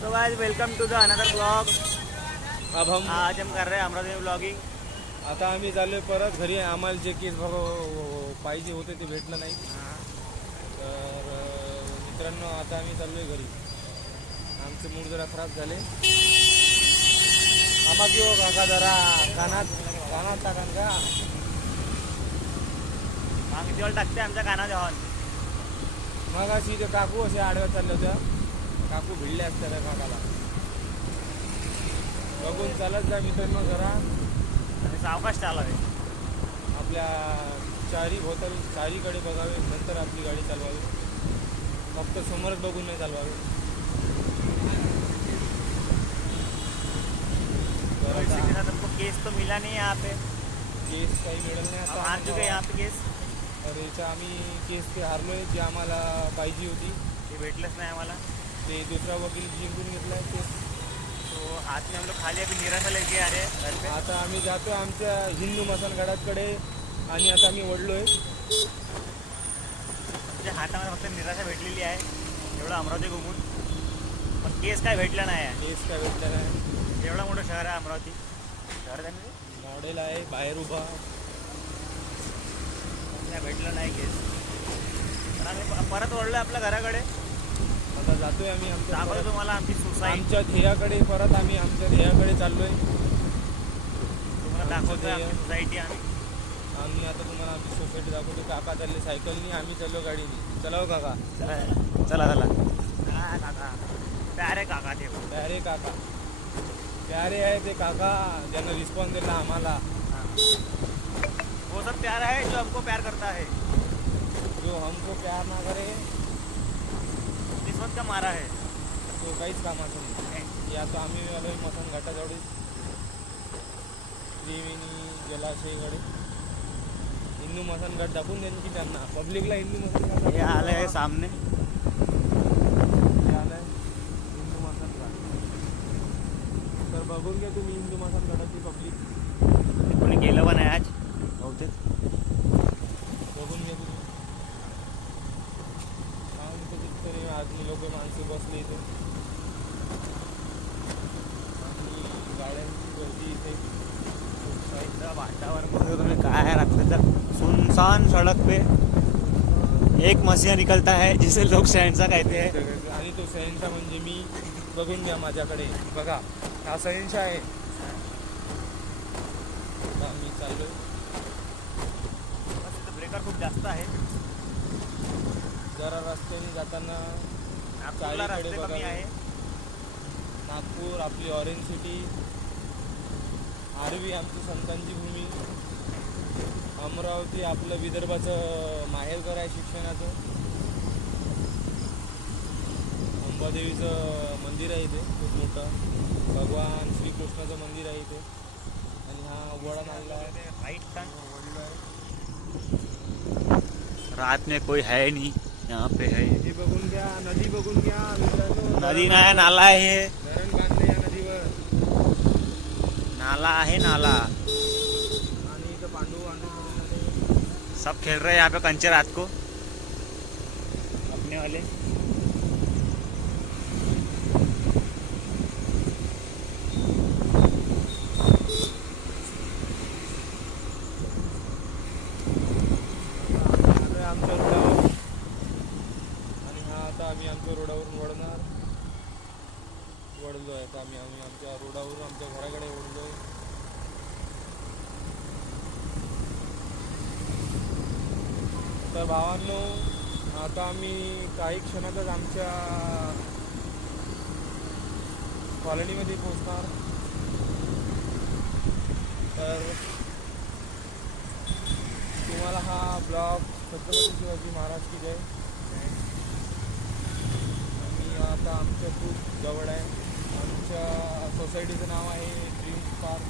तो guys welcome to the another blog. अब हम आज हम कर रहे हैं अमरावती में ब्लॉगिंग। आता आम्ही चाललोय परत घरी. आम्हाला जे केस पाहिजे होते ते भेटलं नाही. तर मित्रांनो आता आम्ही चाललोय घरी. आमचे मूड जरा खराब झाले. आम्हा किंवा काका जरा कानात टाकान का किती वेळ टाकते आमच्या कानात हॉर्न. मग अशी ते काकू असे आडव्या चालल्या होत्या. काकू भिडल्या असत्या त्या काकाला. बघून चालत जा मित्रांनो जरा. आणि सावकाश चालवावे. आपल्या चारीकडे बघावे, नंतर आपली गाडी चालवावी. फक्त समोरच बघून नाही चालवावे. हमको केस तो मिला नहीं यहाँ पे. केस काही मिळेल नाही हम आता. हार चुके यहाँ पे केस. तर याचा आम्ही केस ते हारलोय. जे आम्हाला पाहिजे होती ते भेटलंच नाही आम्हाला. ते दुसरा वकील जिंकून घेतलाय केस. तो हाथ में हम लोग खाली अभी निराशा लेके आ रहे हैं घर पे. आता आम्ही जातो आमच्या हिंदू मसानगडाकडे आणि आता आम्ही वडलोय. आमच्या हातामध्ये फक्त निराशा भेटलेली आहे. एवढं अमरावती घुमून पण केस काय भेटला नाही आहे. केस काय भेटला नाही. एवढं मोठं शहर आहे अमरावती. शहर आहे ना मॉडेल आहे बाहेर उभा. काय भेटलं नाही केस. पण आम्ही परत वळलो आपल्या घराकडे. आता जातोय आम्ही दाखवतो तुम्हाला आमची सोसायटी. आमच्या ध्येयाकडे परत आम्ही आमच्या ध्येयाकडे चाललोय. तुम्हाला दाखवतोय आमची सोसायटी. आम्ही आता तुम्हाला आमची सोसायटी दाखवतो. काका चालले सायकलनी, आम्ही चाललो गाडीने. चला हो काका. चला चला. हा काका प्यारे काका ते. प्यारे काका प्यारे आहे ते काका. ज्यांना रिस्पॉन्स दिला आम्हाला. वो सब प्यारा है जो हमको प्यार करता है. जो हमको प्यार ना करे रिश्वत का मारा है तो काहीच कामाचं नाही. आता आम्ही आलोय मसन घाटाजवळ त्रिवेणी जलाशयकडे. हिंदू मसन घाट दाखवून देईन की त्यांना पब्लिकला. हिंदू मसन घाट ये आले है सामने. हे आलंय हिंदू मसन घाट. तर बघून घ्या तुम्ही हिंदू मसन घाटाची पब्लिक. कोणी गेलं पण आहे आज बहुतेक. बघून घ्या तुम्ही. कितीतरी आदमी लोक माणसं बसले इथे आणि गाड्यांची गर्दी इथे. वातावरण काय है रात्रीचं. सुनसान सड़क पे एक मसीहा निकलता है जिसे लोग शहनशाह कहते हैं. आणि तो शहनशाह म्हणजे मी. बघून घ्या माझ्याकडे बघा. हा शहनशाह आहे. मी चाललोय. ब्रेकर खूप जास्त आहे. जरा रस्त्याने जाताना नागपूरला रस्ते कमी आहे. नागपूर आपली ऑरेंज सिटी. आरवी आमची संतांची भूमी. अमरावती आपलं विदर्भाचं माहेरघर आहे शिक्षणाचं. अंबादेवीचं मंदिर आहे इथे खूप मोठं. भगवान श्रीकृष्णाचं मंदिर आहे इथे. आणि हा वडा नांगला आहे. Right turn. वडला आहे. रात में कोई है नहीं यहाँ पे है. हे बघून घ्या. नदी बघून घ्या मित्रांनो. नदी नाही नाला आहे. धरण बांधले या नदीवर. नाला है नाला. आणि इथं पांडू सब खेल रहे हैं यहाँ पे कंचे रात को अपने वाले. आमच्या रोडावर. आणि हा आता आम्ही आमच्या रोडावरून वळणार. वळलो आहे आता आम्ही आम्ही आमच्या रोडावरून आमच्या घराकडे वळलो आहे. तर भावांनो आता आम्ही काही क्षणातच आमच्या कॉलनीमध्ये पोहोचणार. तर तुम्हाला हा ब्लॉग छत्रपती शिवाजी महाराज की जय. आणि आता आमच्या खूप जवळ आहे. आमच्या सोसायटीचं नाव आहे ड्रीम्स पार्क.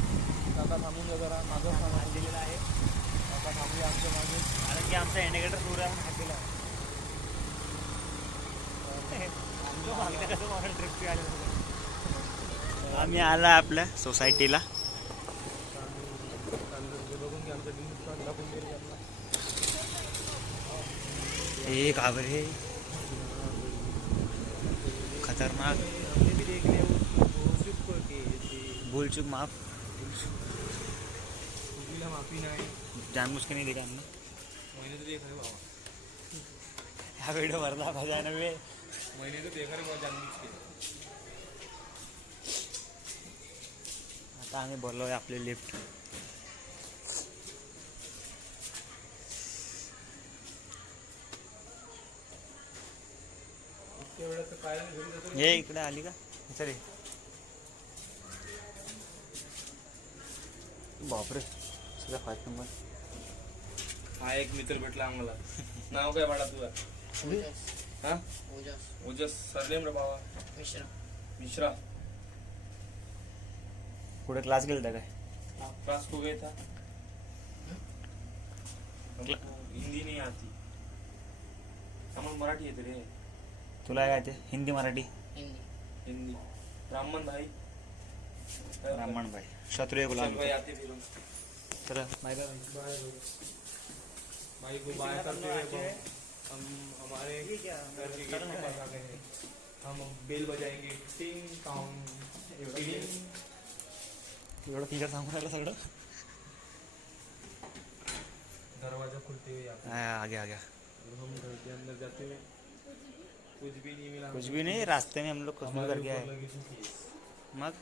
काका थांबून जा जरा. माझं सामान दिलेलं आहे. काका थांबूया आमच्या मागे. कारण की आमचा इंडिकेटर सुरू आहे. हाकेला आम्ही आला आपल्या सोसायटीला. बघून घ्या आमच्या ड्रीम्स पार्क दाखवून दिली आपला. एक आवर है खतरनाक. भूल चूक माफ. चुकीला माफी नाही. जानबूझ के नहीं दिखा हमने. मैंने तो देखा है बाबा. हा व्हिडिओ भरला पाहिजे ना वे. मैंने तो देखा रे बाबा जानबूझ के. आता आम्ही बोललोय आपली लिफ्ट. इतक्या वेळात तर काय घरी जातो रे. ये इकडे आली का चल. बापरे सगळा 5 नंबर. हा एक मित्र भेटला आम्हाला. नाव काय बाळा तुझा? हा ओजस. सरनेम रे बाबा मिश्रा. पुढे क्लास गेलता काय? क्लास को गया था. हमको हिंदी नहीं आती. हमें मराठी येते रे. तुला काय ते हिंदी मराठी? हिंदी. ब्राह्मण भाई. ब्राह्मण भाई क्षत्रिय गुलाम. भाई आते फिर हम. चला बाय बाय. भाई को बाय करते हुए हम हमारे घर के गेट के पास आ गए हैं. हम बेल बजाएंगे. टिंग टॉन्ग टिंग. एवढं क्लिअर सांगून राहिलं सगळं. दरवाजा खुलते हुए आता हा, आ गया आ गया. है. हम घर के अंदर जाते हुए कुछ भी नहीं मिला. कुछ भी नहीं रास्ते में हम लोग कुछ भी हमारे करके ऊपर आए. लगी थी केस. मग